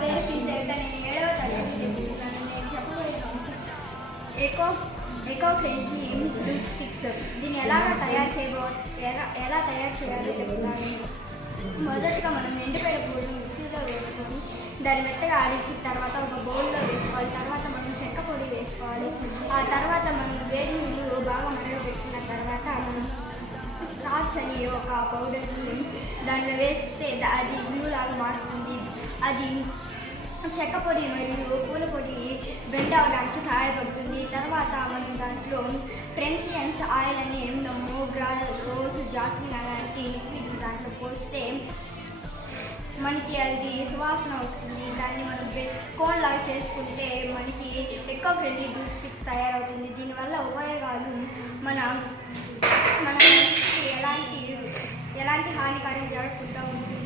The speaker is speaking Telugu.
పేరు పీసేట. నేను 7వ తరగతి చెప్తున్నాను. నేను చెప్పబోయే concept eco friendly glue sticks. దీన్ని ఎలా తయారు చేయాలో చెప్తున్నాను. మొదటిగా మనం ఎండిపోయిన పూలు మిక్సీలో వేసుకొని దాన్ని మెత్తగా ఆడించిన తర్వాత ఒక బౌల్లో వేసుకోవాలి. తర్వాత మనం చెక్క పొడి వేసుకోవాలి. ఆ తర్వాత మనం వేడి నీళ్ళు బాగా మరగబెట్టిన తర్వాత మనం స్టార్చ్ అని ఒక పౌడర్ని దాంట్లో వేస్తే అది గ్లూ లాగా మారుతుంది. అది చెక్క పొడి మరియు పూల పొడి బెండ్ అవ్వడానికి సహాయపడుతుంది. తర్వాత మనం దాంట్లో ఫ్రెన్సియన్స్ ఆయిల్ అని మోగ్రా, రోజ్, జాస్మిన్ అలాంటి లిక్విడ్ దాంట్లో పోస్తే మనకి అది సువాసన వస్తుంది. దాన్ని మనం కోన్ లాగా చేసుకుంటే మనకి ఎకో ఫ్రెండ్లీ గ్లూ స్టిక్ తయారవుతుంది. దీనివల్ల ఉపయోగాలు మన ఎలాంటి హానికరం జరగకుండా ఉంటుంది.